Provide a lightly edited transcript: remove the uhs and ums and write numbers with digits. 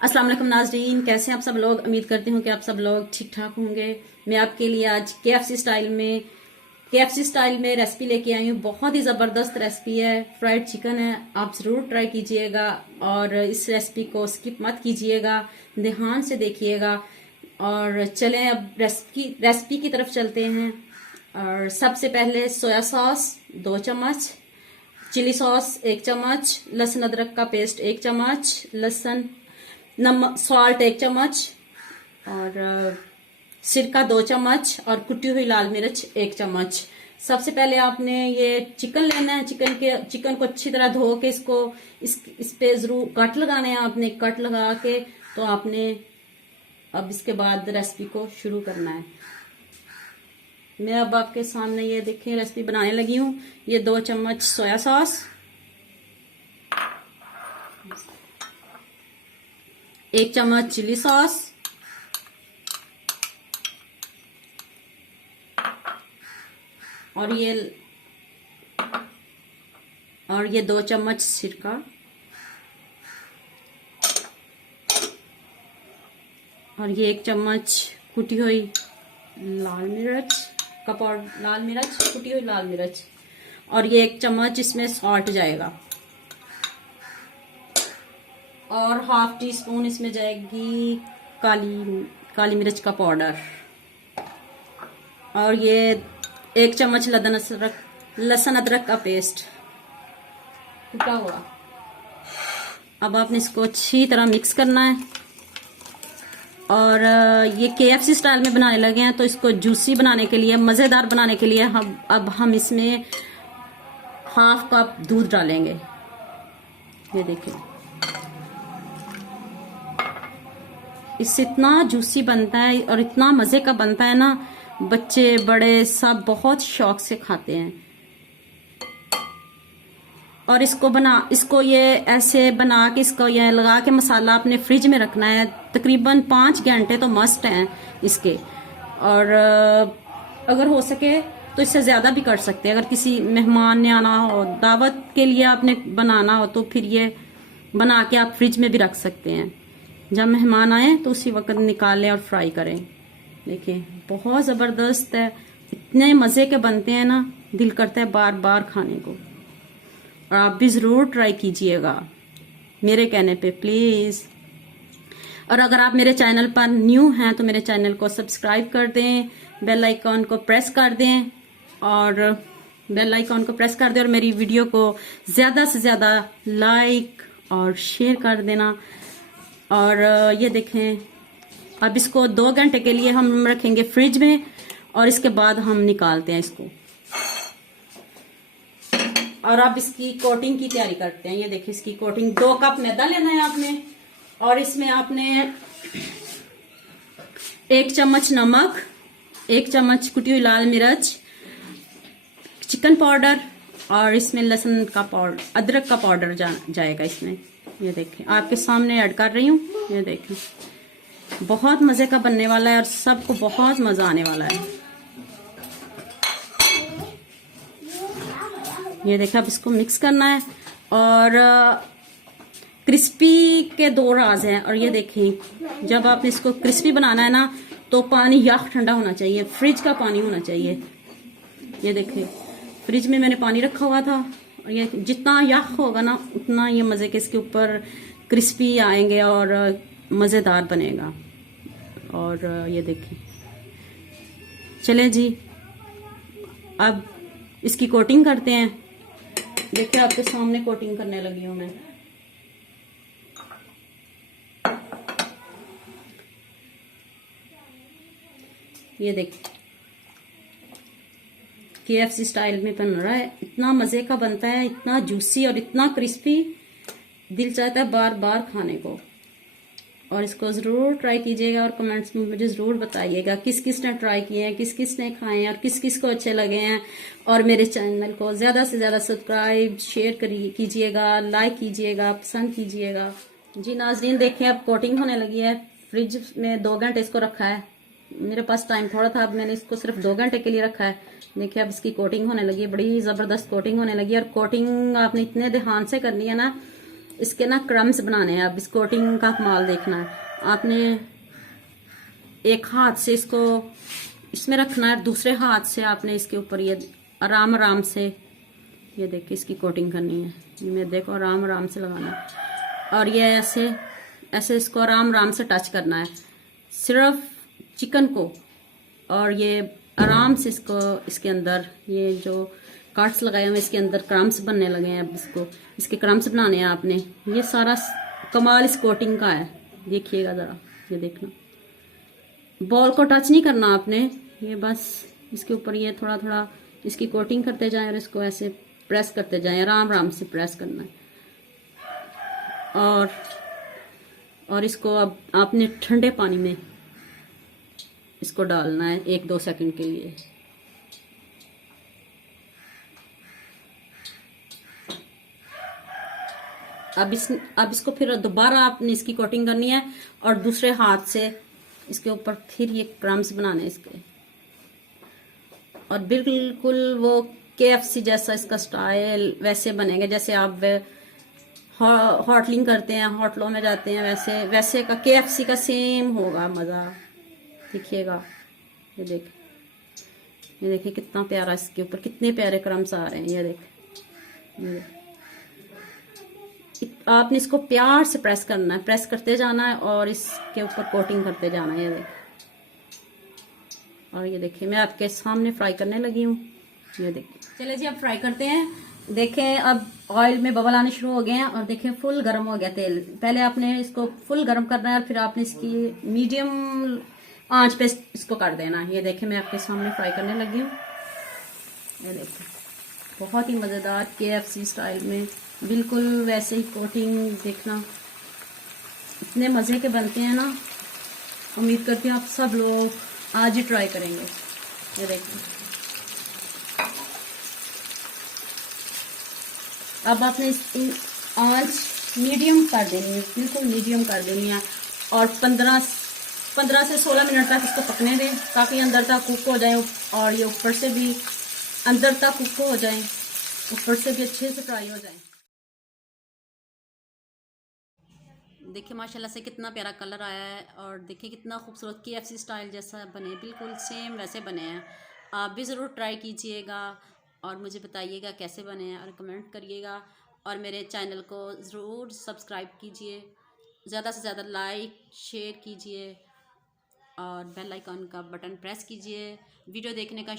अस्सलाम वालेकुम नाज़रीन, कैसे हैं आप सब लोग। उम्मीद करती हूँ कि आप सब लोग ठीक ठाक होंगे। मैं आपके लिए आज केएफसी स्टाइल में रेसिपी लेके आई हूँ। बहुत ही ज़बरदस्त रेसिपी है, फ्राइड चिकन है। आप ज़रूर ट्राई कीजिएगा और इस रेसिपी को स्किप मत कीजिएगा, ध्यान से देखिएगा। और चलें अब रेसिपी की तरफ चलते हैं। और सबसे पहले सोया सॉस 2 चम्मच, चिली सॉस 1 चम्मच, लहसुन अदरक का पेस्ट 1 चम्मच, लहसुन नमक सॉल्ट 1 चम्मच और सिरका 2 चम्मच और कुटी हुई लाल मिर्च 1 चम्मच। सबसे पहले आपने ये चिकन लेना है। चिकन को अच्छी तरह धो के इस पे जरूर कट लगाने हैं आपने। कट लगा के तो आपने अब इसके बाद रेसिपी को शुरू करना है। मैं अब आपके सामने ये देखिए रेसिपी बनाने लगी हूँ। ये 2 चम्मच सोया सॉस, 1 चम्मच चिली सॉस, और ये 2 चम्मच सिरका, और ये 1 चम्मच कुटी हुई लाल मिर्च कुटी हुई लाल मिर्च, और ये 1 चम्मच इसमें सॉल्ट जाएगा, और ½ टीस्पून इसमें जाएगी काली मिर्च का पाउडर, और ये 1 चम्मच लहसुन अदरक का पेस्ट कुटा हुआ। अब आपने इसको अच्छी तरह मिक्स करना है। और ये केएफसी स्टाइल में बनाने लगे हैं, तो इसको जूसी बनाने के लिए, मज़ेदार बनाने के लिए हम इसमें ½ कप दूध डालेंगे। ये देखिए, इससे इतना जूसी बनता है और इतना मज़े का बनता है ना, बच्चे बड़े सब बहुत शौक से खाते हैं। और इसको ये ऐसे बना के इसको ये लगा के मसाला अपने फ्रिज में रखना है। तकरीबन 5 घंटे तो मस्ट हैं इसके। और अगर हो सके तो इससे ज़्यादा भी कर सकते हैं। अगर किसी मेहमान ने आना हो, दावत के लिए आपने बनाना हो, तो फिर ये बना के आप फ्रिज में भी रख सकते हैं। जब मेहमान आए तो उसी वक्त निकालें और फ्राई करें। देखिए बहुत ज़बरदस्त है, इतने मज़े के बनते हैं ना, दिल करता है बार बार खाने को। और आप भी ज़रूर ट्राई कीजिएगा मेरे कहने पे प्लीज़। और अगर आप मेरे चैनल पर न्यू हैं तो मेरे चैनल को सब्सक्राइब कर दें, बेल आइकॉन को प्रेस कर दें, और मेरी वीडियो को ज़्यादा से ज़्यादा लाइक और शेयर कर देना। और ये देखें, अब इसको 2 घंटे के लिए हम रखेंगे फ्रिज में, और इसके बाद हम निकालते हैं इसको। और अब इसकी कोटिंग की तैयारी करते हैं। ये देखिए इसकी कोटिंग, 2 कप मैदा लेना है आपने, और इसमें आपने 1 चम्मच नमक, 1 चम्मच कुटी हुई लाल मिर्च, चिकन पाउडर, और इसमें लहसुन का पाउडर, अदरक का पाउडर जाएगा इसमें। ये देखें आपके सामने ऐड कर रही हूँ। ये देखें बहुत मज़े का बनने वाला है और सबको बहुत मज़ा आने वाला है। ये देखिए, अब इसको मिक्स करना है। और क्रिस्पी के 2 राज हैं। और ये देखें, जब आपने इसको क्रिस्पी बनाना है ना, तो पानी यख ठंडा होना चाहिए, फ्रिज का पानी होना चाहिए। ये देखें, फ्रिज में मैंने पानी रखा हुआ था, और ये जितना यख होगा ना, उतना ये मज़े के इसके ऊपर क्रिस्पी आएंगे और मज़ेदार बनेगा। और ये देखें, चले जी अब इसकी कोटिंग करते हैं। देखिए आपके सामने कोटिंग करने लगी हूँ मैं। ये देखिए केएफसी स्टाइल में बन रहा है, इतना मज़े का बनता है, इतना जूसी और इतना क्रिस्पी, दिल चाहता है बार बार खाने को। और इसको ज़रूर ट्राई कीजिएगा और कमेंट्स में मुझे ज़रूर बताइएगा किस किस ने ट्राई किए हैं, किस किस ने खाए हैं, और किस किस को अच्छे लगे हैं। और मेरे चैनल को ज़्यादा से ज़्यादा सब्सक्राइब शेयर कीजिएगा, लाइक कीजिएगा, पसंद कीजिएगा। जी नाज़रीन, देखें अब कोटिंग होने लगी है। फ्रिज में 2 घंटे इसको रखा है, मेरे पास टाइम थोड़ा था, अब मैंने इसको सिर्फ 2 घंटे के लिए रखा है। देखिए अब इसकी कोटिंग होने लगी है, बड़ी ज़बरदस्त कोटिंग होने लगी है। और कोटिंग आपने इतने ध्यान से करनी है ना इसके ना क्रम्स बनाने हैं। अब इस कोटिंग का कमाल देखना है आपने। एक हाथ से इसको इसमें रखना है, दूसरे हाथ से आपने इसके ऊपर ये आराम आराम से, ये देखिए इसकी कोटिंग करनी है। ये देखो आराम आराम से लगाना है और ये ऐसे ऐसे इसको आराम आराम से टच करना है सिर्फ चिकन को। और ये आराम से इसको इसके अंदर ये जो काट्स लगाए हुए इसके अंदर क्रम्स बनने लगे हैं। अब इसको इसके क्रम्स बनाने हैं आपने। ये सारा कमाल इस कोटिंग का है, देखिएगा ज़रा, ये देखना। बॉल को टच नहीं करना आपने, ये बस इसके ऊपर ये थोड़ा थोड़ा इसकी कोटिंग करते जाएं और इसको ऐसे प्रेस करते जाएं, आराम आराम से प्रेस करना है। और इसको अब आपने ठंडे पानी में इसको डालना है 1-2 सेकंड के लिए। अब इसको फिर दोबारा आपने इसकी कोटिंग करनी है और दूसरे हाथ से इसके ऊपर फिर ये क्रम्स बनाने इसके। और बिल्कुल वो KFC जैसा इसका स्टाइल वैसे बनेगा जैसे आप होटलिंग करते हैं, होटलों में जाते हैं, वैसे वैसे का KFC का सेम होगा मज़ा। देखिएगा, ये देखिए कितना प्यारा, इसके ऊपर कितने प्यारे क्रम्स आ रहे हैं। ये आपने इसको प्यार से प्रेस करना है, प्रेस करते जाना है और इसके ऊपर कोटिंग करते जाना है। ये देखिए, और ये देखिए मैं आपके सामने फ्राई करने लगी हूँ। ये देखिए, चलिए जी अब फ्राई करते हैं। देखें अब ऑयल में बबल आने शुरू हो गए हैं और देखें फुल गर्म हो गया तेल। पहले आपने इसको फुल गर्म करना है और फिर आपने इसकी मीडियम आंच पे इसको कर देना। ये देखें मैं आपके सामने फ्राई करने लगी हूँ। ये देखें बहुत ही मज़ेदार KFC स्टाइल में, बिल्कुल वैसे ही कोटिंग। देखना इतने मज़े के बनते हैं ना, उम्मीद करती हूँ आप सब लोग आज ही ट्राई करेंगे। ये देखिए अब आपने आंच मीडियम कर देनी है, बिल्कुल मीडियम कर देनी है और 15 से 16 मिनट तक इसको पकने दें ताकि अंदर तक कुक हो जाए और ये ऊपर से भी अंदर तक कुक हो जाए, ऊपर से भी अच्छे से फ्राई हो जाए। देखिए माशाल्लाह से कितना प्यारा कलर आया है और देखिए कितना खूबसूरत KFC स्टाइल जैसा बने, बिल्कुल सेम वैसे बने हैं। आप भी ज़रूर ट्राई कीजिएगा और मुझे बताइएगा कैसे बने हैं और कमेंट करिएगा। और मेरे चैनल को ज़रूर सब्सक्राइब कीजिए, ज़्यादा से ज़्यादा लाइक शेयर कीजिए और बेल आइकन का बटन प्रेस कीजिए। वीडियो देखने का